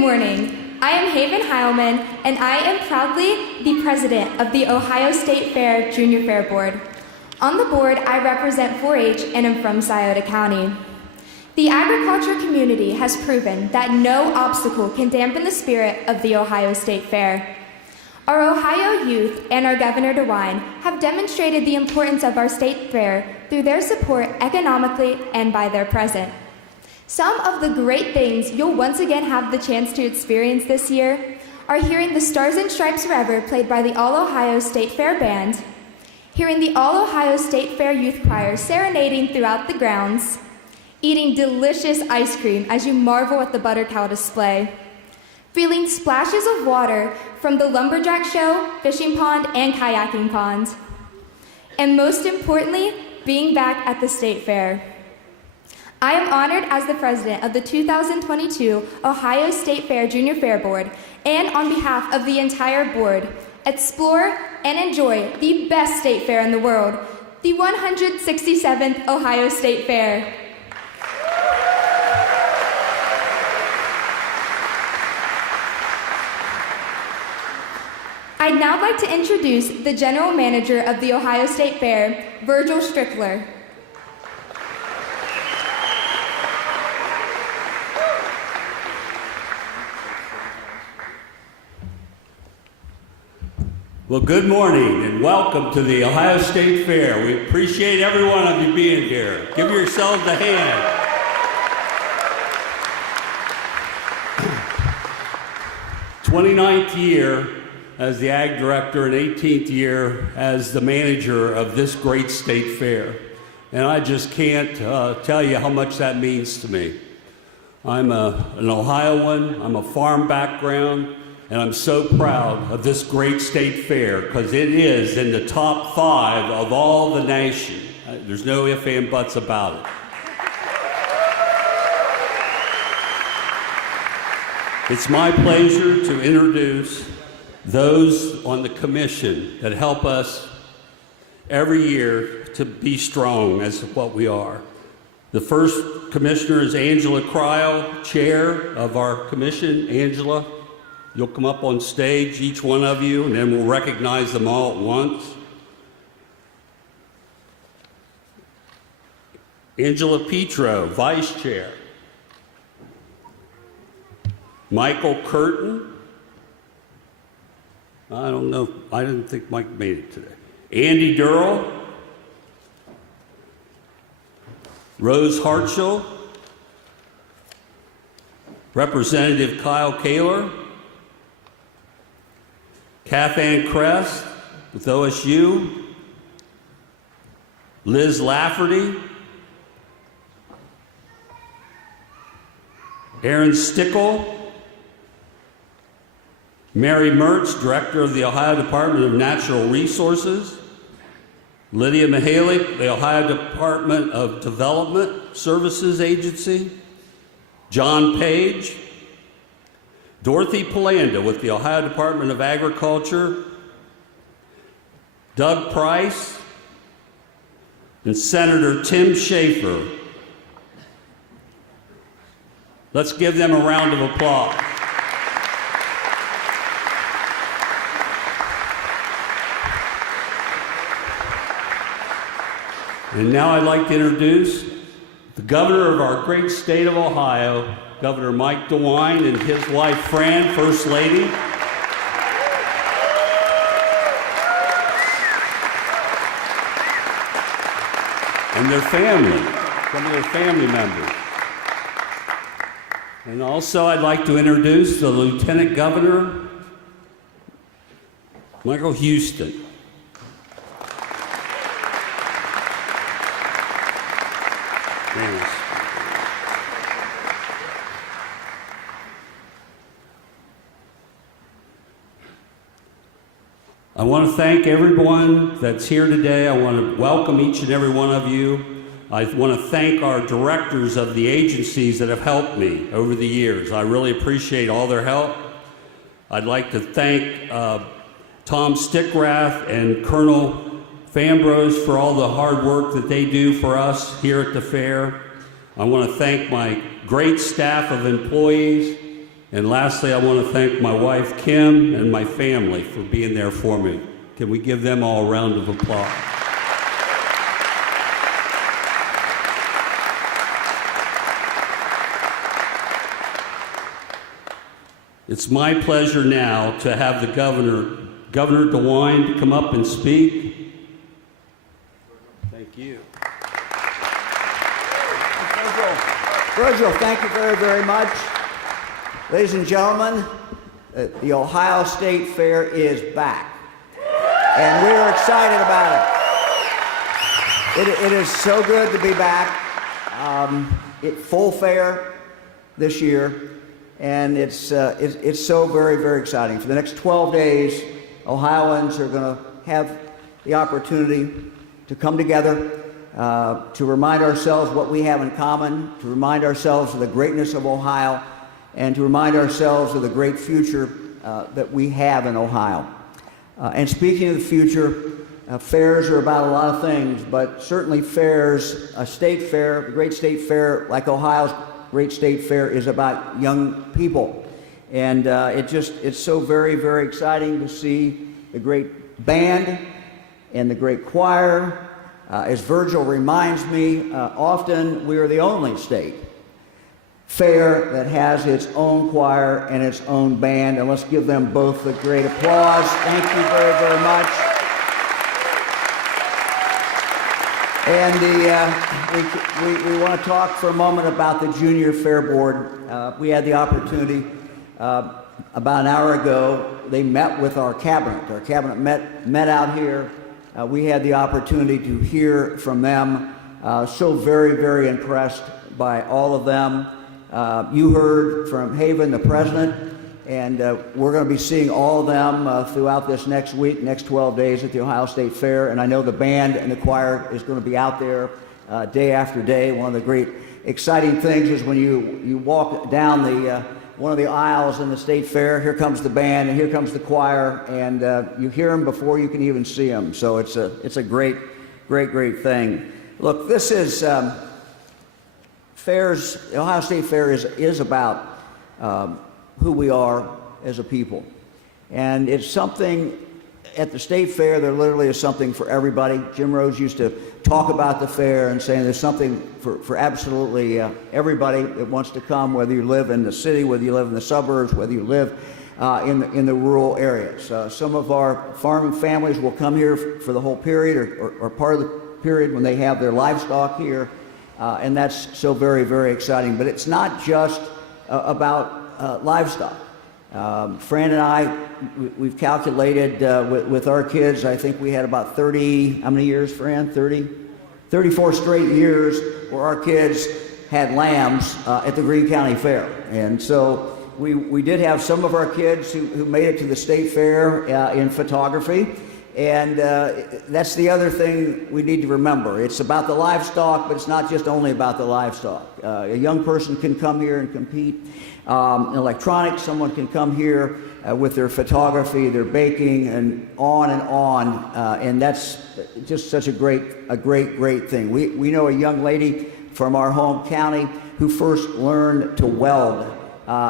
morning. I am Haven Heilman, and I am proudly the president of the Ohio State Fair Junior Fair Board. On the board, I represent 4-H and am from Scioto County. The agriculture community has proven that no obstacle can dampen the spirit of the Ohio State Fair. Our Ohio youth and our Governor DeWine have demonstrated the importance of our state fair through their support economically and by their presence. Some of the great things you'll once again have the chance to experience this year are hearing the Stars and Stripes Forever played by the All-Ohio State Fair Band, hearing the All-Ohio State Fair Youth Choir serenading throughout the grounds, eating delicious ice cream as you marvel at the butter cow display, feeling splashes of water from the lumberjack show, fishing pond, and kayaking pond, and most importantly, being back at the State Fair. I am honored as the president of the 2022 Ohio State Fair Junior Fair Board, and on behalf of the entire board, explore and enjoy the best state fair in the world, the 167th Ohio State Fair. I'd now like to introduce the general manager of the Ohio State Fair, Virgil Strickler. Well, good morning and welcome to the Ohio State Fair. We appreciate every one of you being here. Give yourselves a hand. 29th year as the Ag Director and 18th year as the manager of this great state fair. And I just can't tell you how much that means to me. I'm an Ohioan, I'm a farm background, and I'm so proud of this great state fair because it is in the top 5 of all the nation. There's no ifs and buts about it. It's my pleasure to introduce those on the commission that help us every year to be strong as what we are. The first commissioner is Angela Cryle, chair of our commission. Angela, you'll come up on stage, each one of you, and then we'll recognize them all at once. Angela Petro, vice chair. Michael Curtin. I don't know, I didn't think Mike made it today. Andy Durrell. Rose Hartshell. Representative Kyle Kaler. Kathann Kress with OSU. Liz Lafferty. Aaron Stickle. Mary Mertz, Director of the Ohio Department of Natural Resources. Lydia Mihalik, the Ohio Department of Development Services Agency. John Page. Dorothy Polanda with the Ohio Department of Agriculture. Doug Price. And Senator Tim Schaefer. Let's give them a round of applause. And now I'd like to introduce the governor of our great state of Ohio, Governor Mike DeWine, and his wife, Fran, First Lady. And their family, some of their family members. And also I'd like to introduce the Lieutenant Governor, Michael Houston. I want to thank everyone that's here today. I want to welcome each and every one of you. I want to thank our directors of the agencies that have helped me over the years. I really appreciate all their help. I'd like to thank Tom Stickrath and Colonel Fambros for all the hard work that they do for us here at the fair. I want to thank my great staff of employees, And lastly, I want to thank my wife, Kim, and my family for being there for me. Can we give them all a round of applause? It's my pleasure now to have the Governor DeWine, to come up and speak. Thank you. Virgil, thank you very, very much. Ladies and gentlemen, the Ohio State Fair is back, and we are excited about it. It is so good to be back. Full fair this year. And it's so very, very exciting. For the next 12 days, Ohioans are going to have the opportunity to come together, to remind ourselves what we have in common, to remind ourselves of the greatness of Ohio, and to remind ourselves of the great future that we have in Ohio. And speaking of the future, fairs are about a lot of things, but certainly fairs, a state fair, a great state fair like Ohio's Great State Fair is about young people. And it's so very, very exciting to see the great band and the great choir. As Virgil reminds me, often we are the only state fair that has its own choir and its own band. And let's give them both a great applause. Thank you very, very much. And we want to talk for a moment about the Junior Fair Board. We had the opportunity about an hour ago. They met with our cabinet. Our cabinet met out here. We had the opportunity to hear from them. So very, very impressed by all of them. You heard from Haven, the president, and we're going to be seeing all of them throughout this next week, next 12 days at the Ohio State Fair. And I know the band and the choir is going to be out there day after day. One of the great exciting things is when you walk down one of the aisles in the State Fair, here comes the band and here comes the choir, and you hear them before you can even see them. So it's a great, great, great thing. Look, this is fairs. The Ohio State Fair is about who we are as a people. And it's something, at the State Fair, there literally is something for everybody. Jim Rose used to talk about the fair and saying there's something for absolutely everybody that wants to come, whether you live in the city, whether you live in the suburbs, whether you live in the rural areas. Some of our farming families will come here for the whole period or part of the period when they have their livestock here. And that's so very, very exciting. But it's not just about livestock. Fran and I, we've calculated with our kids, I think we had about 30, how many years, Fran? 34 straight years where our kids had lambs at the Greene County Fair. And so we did have some of our kids who made it to the State Fair in photography. And that's the other thing we need to remember. It's about the livestock, but it's not just only about the livestock. A young person can come here and compete in electronics. Someone can come here with their photography, their baking, and on and on. And that's just such a great, great thing. We know a young lady from our home county who first learned to weld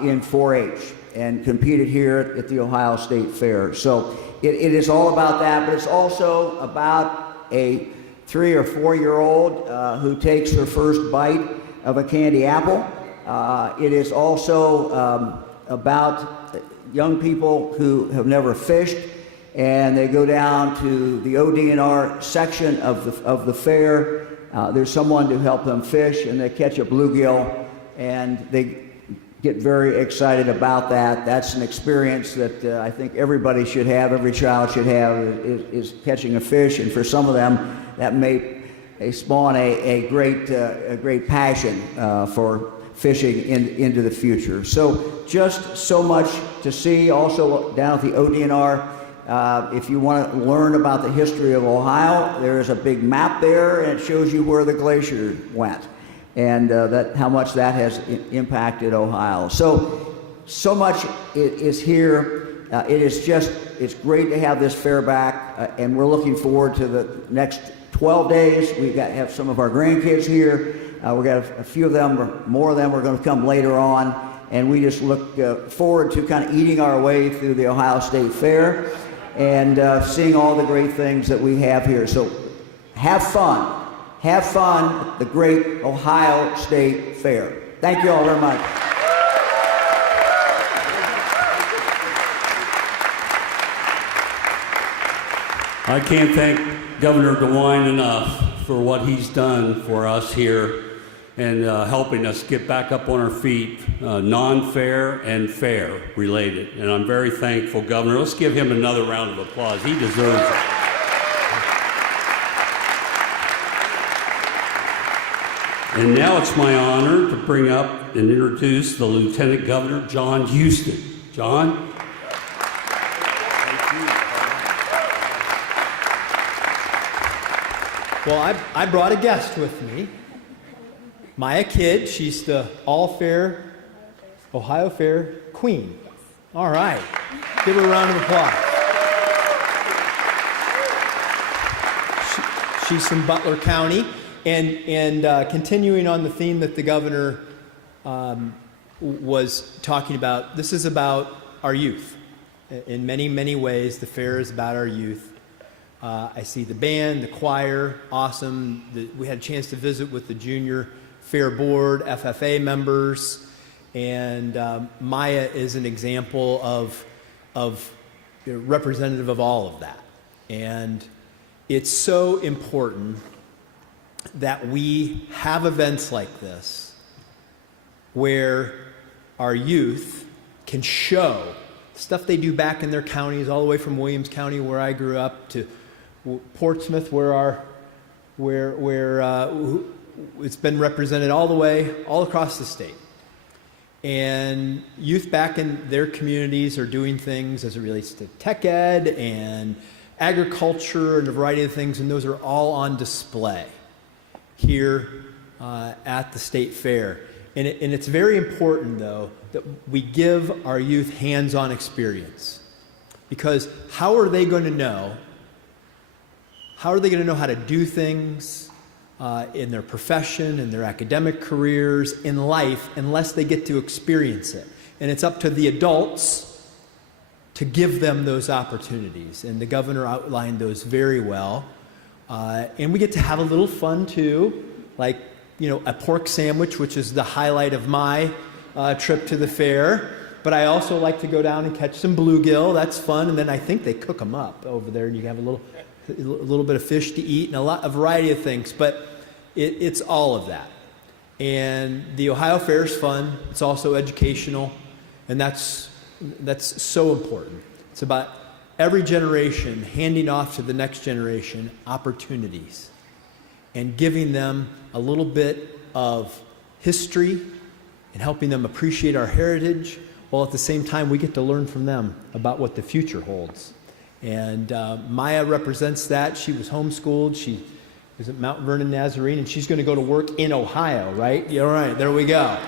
in 4-H and competed here at the Ohio State Fair. So it is all about that, but it's also about a 3 or 4 year old who takes her first bite of a candy apple. It is also about young people who have never fished, and they go down to the ODNR section of the fair. There's someone to help them fish, and they catch a bluegill, and they get very excited about that. That's an experience that I think everybody should have, every child should have, is catching a fish. And for some of them, that may spawn a great passion for fishing into the future. So just so much to see. Also down at the ODNR, if you want to learn about the history of Ohio, there is a big map there, and it shows you where the glacier went, and how much that has impacted Ohio. So much is here. It's great to have this fair back, and we're looking forward to the next 12 days. We have some of our grandkids here. We got a few of them, or more of them, are going to come later on, and we just look forward to kind of eating our way through the Ohio State Fair and seeing all the great things that we have here. So have fun. Have fun at the great Ohio State Fair. Thank you all very much. I can't thank Governor DeWine enough for what he's done for us here and helping us get back up on our feet, non-fair and fair related. And I'm very thankful, Governor. Let's give him another round of applause. He deserves it. And now it's my honor to bring up and introduce the Lieutenant Governor, John Houston. John? Well, I brought a guest with me. Maya Kidd, she's the All-Fair Ohio Fair Queen. All right. Give her a round of applause. She's from Butler County. And continuing on the theme that the governor was talking about, this is about our youth. In many, many ways, the fair is about our youth. I see the band, the choir, awesome. We had a chance to visit with the Junior Fair Board, FFA members, and Maya is an example of representative of all of that. And it's so important that we have events like this where our youth can show stuff they do back in their counties, all the way from Williams County, where I grew up, to Portsmouth, where it's been represented all across the state. And youth back in their communities are doing things as it relates to tech ed and agriculture and a variety of things, and those are all on display here at the state fair. And it's very important, though, that we give our youth hands-on experience. Because how are they going to know how to do things in their profession, in their academic careers, in life, unless they get to experience it? And it's up to the adults to give them those opportunities. And the governor outlined those very well. And we get to have a little fun, too, like, a pork sandwich, which is the highlight of my trip to the fair. But I also like to go down and catch some bluegill. That's fun. And then I think they cook them up over there, and you have a little bit of fish to eat and a variety of things. But it's all of that. And the Ohio Fair is fun. It's also educational, and that's so important. It's about every generation handing off to the next generation opportunities and giving them a little bit of history and helping them appreciate our heritage, while at the same time we get to learn from them about what the future holds. And Maya represents that. She was homeschooled. She was at Mount Vernon Nazarene, and she's going to go to work in Ohio, right? Yeah, all right, there we go.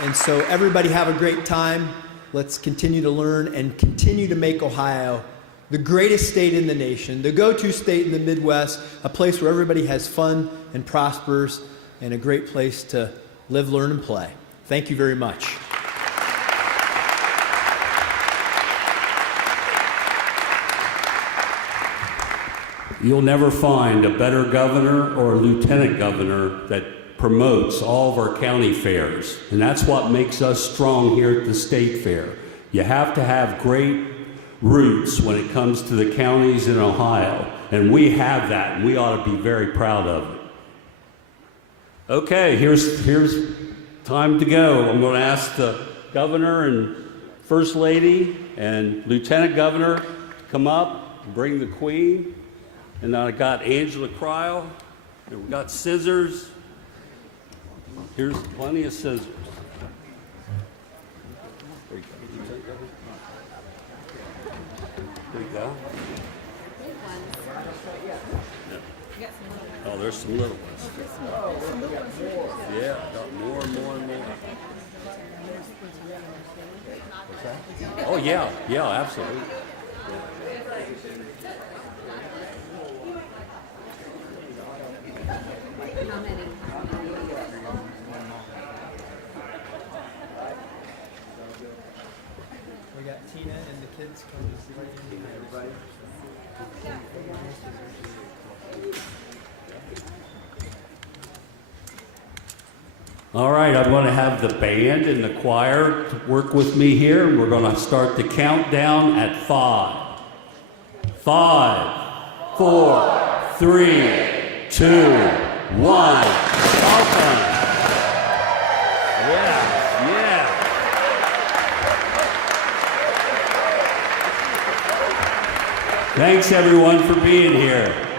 And so everybody have a great time. Let's continue to learn and continue to make Ohio the greatest state in the nation, the go-to state in the Midwest, a place where everybody has fun and prospers, and a great place to live, learn, and play. Thank you very much. You'll never find a better governor or lieutenant governor that promotes all of our county fairs. And that's what makes us strong here at the state fair. You have to have great roots when it comes to the counties in Ohio. And we have that, and we ought to be very proud of it. Okay, here's time to go. I'm going to ask the governor and first lady and lieutenant governor to come up and bring the queen. And then I got Angela Cryle, and we got scissors. Here's plenty of scissors. There you go. Oh, there's some little ones. Yeah, got more and more and more. Oh, yeah, absolutely. How many? We got Tina and the kids coming right in behind us. All right, I'm going to have the band and the choir work with me here, and we're going to start the countdown at 5. 5, 4, 3, 2, 1. Welcome. Yeah. Thanks, everyone, for being here.